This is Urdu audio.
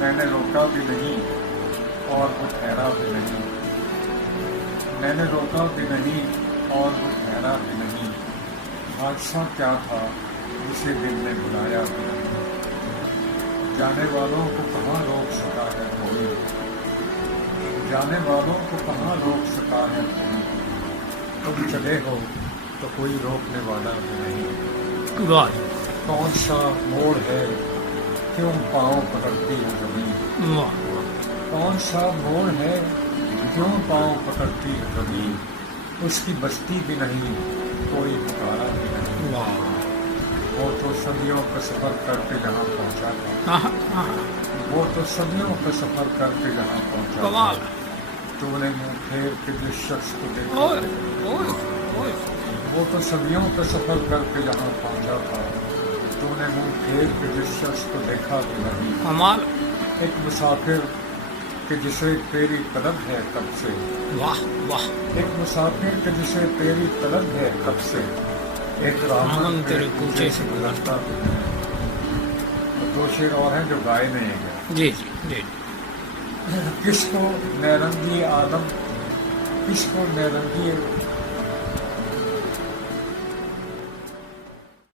میں نے روکا بھی نہیں اور وہ ٹھہرا بھی نہیں، میں نے روکا بھی نہیں اور وہ ٹھہرا بھی نہیں، حادثہ کیا تھا جسے دل نے بلایا بھی نہیں، جانے والوں کو کہاں روک سکا ہے کوئی، جانے والوں کو کہاں روک سکا ہے کوئی، تم چلے ہو تو کوئی روکنے والا بھی نہیں، واہ کون سا موڑ ہے کیوں پاؤں پکڑتی ہے زمین، واہ کون سا موڑ ہے کیوں پاؤں پکڑتی ہے زمین، اس کی بستی بھی نہیں کوئی پکارا بھی نہیں، واہ وہ تو صدیوں کا سفر کر کے جہاں پہنچا تھا، وہ تو صدیوں کا سفر کر کے جہاں پہنچا کمال تھا، تو نے منہ پھیر کے جس شخص کو دیکھا اوئے تھا، اوئے اوئے وہ تو صدیوں کا سفر کر کے جہاں پہنچا تھا، تو نے منہ پھیر کے جس شخص کو دیکھا بھی نہیں، کمال ایک مسافر کہ جسے تیری طلب ہے کب سے، واہ واہ ایک مسافر کہ جسے تیری طلب ہے کب سے، ایک دامن راہن تیرے تیرے کوچے کوچے سے گزرتا بھی ہے۔ دو شعر اور ہیں جو گائے نہیں ہیں۔ جی جی کس کو نیرنگی عالم، کس کو نیرنگی